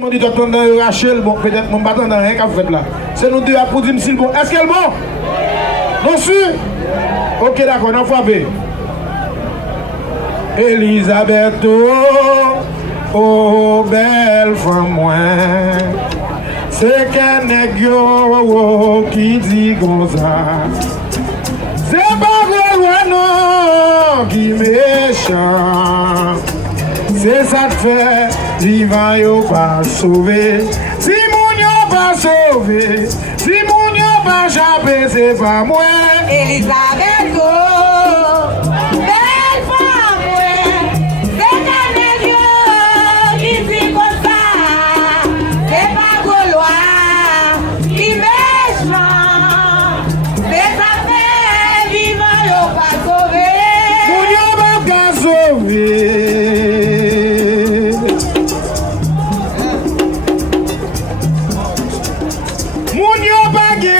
On dit que Rachel, bon, peut-être mon bâton dans rien qu'a fait là. C'est nous deux à pour dire si bon. Est-ce qu'elle est bon? Non, sûr? Ok, d'accord, on va faire. Elisabeth, oh, belle femme, moi. C'est qu'un nèg qui dit comme ça. C'est pas vrai, non, qui méchant. C'est ça que fait, vivant yo pas sauvé. Si moun yo pas sauvé, si moun yo pas chapé, c'est pas moi. Elisabeth, belle femme, c'est un nèg qui dit comme ça. C'est pas Gaulois qui méchant. C'est ça fait, vivant yo pas sauvé. Moun yo pas sauvé.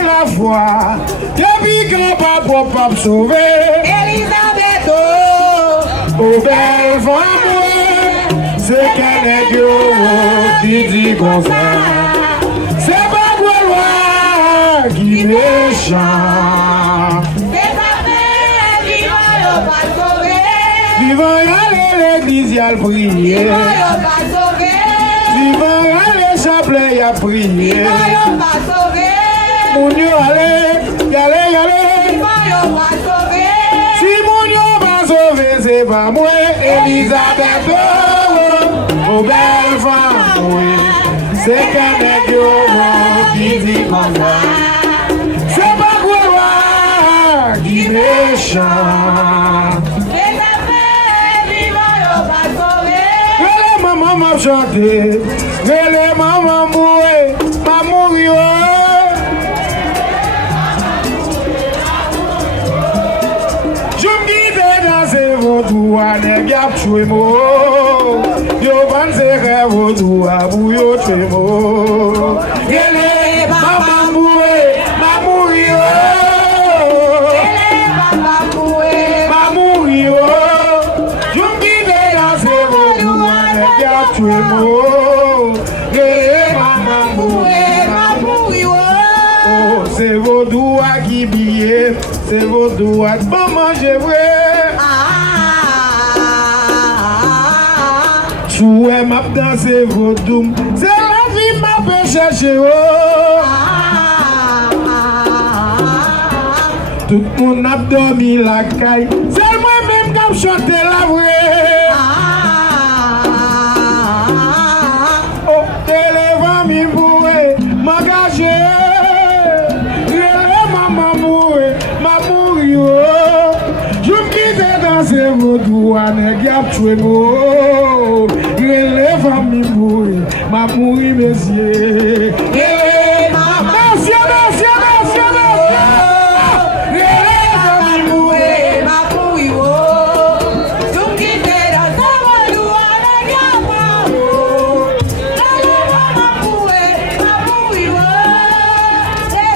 La foi, depuis qu'on pas pour pas sauver. Elisabeth, oh belle femme, c'est qu'un nèg qui dit comme ça. C'est pas Gaulois qui méchant. c'est ça fait, vivant yo pas sauvé. Vivant y aller l'église y a prier. Vivant yo pas sauvé. Vivant y aller chapelet y a prier. Vivant yo pas sauvé. Moun yo allez, Vivant yo pas sauvé. si moun yo pas sauvé, c'est pas moi, Elisabeth, oh belle femme, oui. C'est qu'un nèg qui dit comme ça. C'est pas Gaulois qui méchant. C'est ça fait, vivant yo pas sauvé. Les maman m'a chanté, les maman moué, m'a mouru. Vodou nèg a tué mo, yo van se rêve vodou a bou yo tué mo. Ele maman moué, ma mouri yo. Ele papa moué, Ma mouri yo. Yo m'guide dans se vodou nèg a tué mo. Ele maman moué, ma mouri yo. oh c'est vodou a qui billet, c'est vodou a bon manger vrai. Choué m'a dansé vodou, c'est la vie m'a fait chercher. Tout le monde a dormi la caille, c'est moi-même qui a chanté la vraie. Oh, téléphone mi bourré, m'engager. Maman mouré, ma mouri. Je me quitte danser vodou, nèg a tué mo. Les familles mourent, ma mourir, monsieur. Eh, maman, Monsieur. les familles mouées, ma mouri yo. Tout qui fait dans sa vodou, nèg a pas yo. Les maman mouées, ma mouri yo.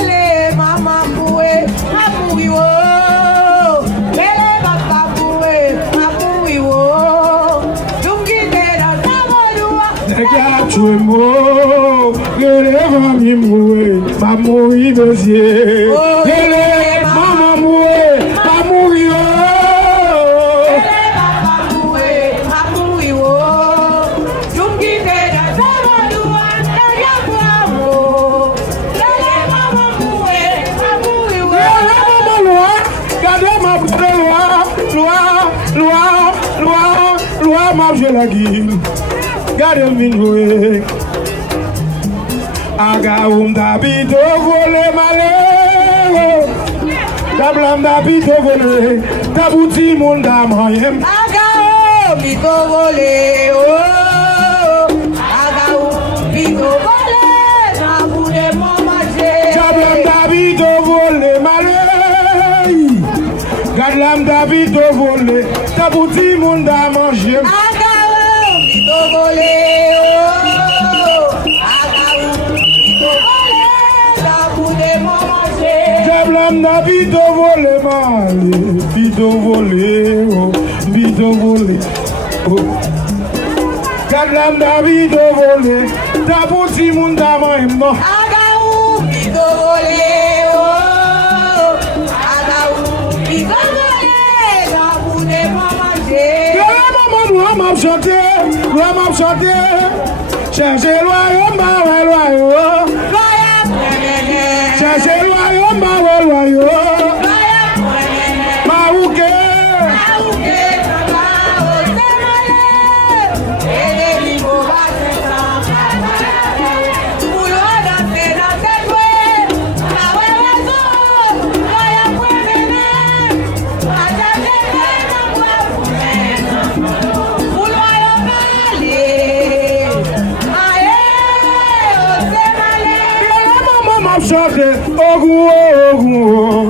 Les maman mouées, ma mouri yo. Les papa mouées, ma mouri yo. Tout qui fait dans sa vodou. Nèg a tué mo, les familles mourent, ma mourir, monsieur. Les maman mourent, ma mourir. Loi, m'a joué la guille. Gardez le jouer. Agaoum d'habito volé malé. Tablam d'habito volé. Tabouti mon dame rien. Agaoum bito volé. Agaoum bito volé. Tabou de mon manger. Tablam d'habito volé malé. Gadlam d'habito volé. Tabouti mon dame manger. Agaoum bito volé. Tablam d'habito volé malé. Bito volé, oh, bito volé. Oh. Gadlam d'habito volé. ta bouti moun ta man mo. Agaou qui volé oh. Agaou qui volé dans vous des manger. Maman m'a chanté, m'a chanté. Cherchez loyau ma loyau. Cherchez loyau ma loyau.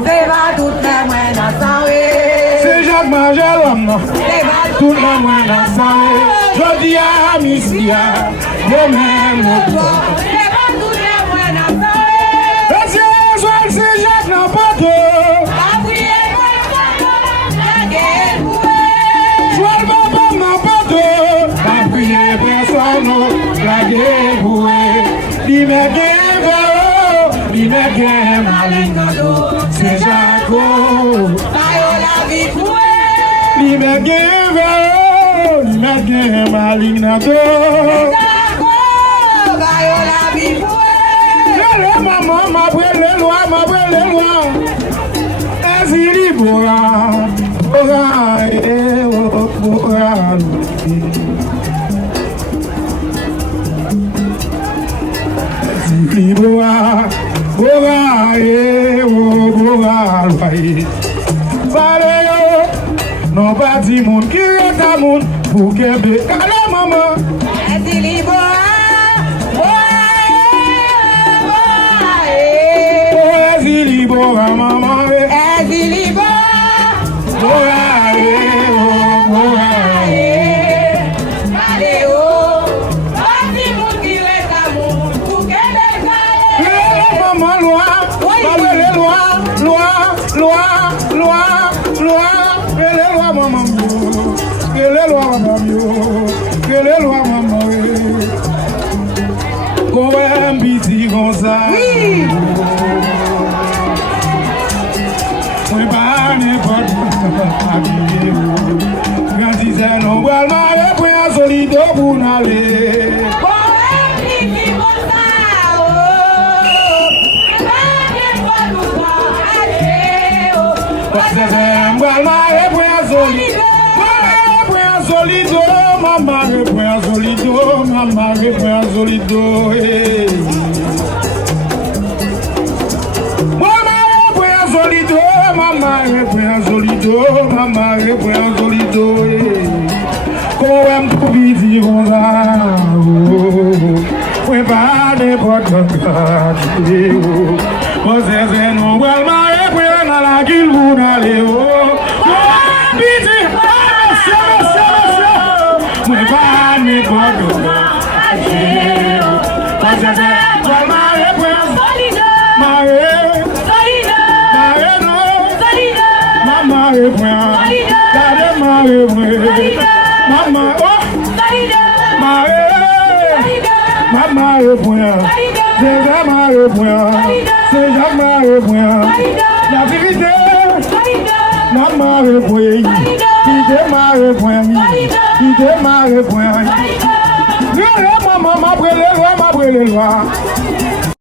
C'est va toute la moine à sang. C'est Jacques Magellan. C'est va toute la moine à sang. Je dis à Missia, moi-même. C'est va toute la moine à sang. C'est Jacques n'a pas de. C'est Jaco, maman m'a pris les lois, Azili Bora, non pas dit moun qui est à moun pour qu'elle be calme maman. Azili Bora, Azili Bora maman, Azili Bora, oui. On pas n'importe Grandizer non va mal pour un solide pour n'aller. Maman, solido, Como é muito busy on that, we buy the podcast, você não vai mais ver na laguinha leo, busy, we buy the podcast, você vai mais ver Maman, maman, c'est jamais la vérité, maman, il démarre maman, m'a brûlé les lois,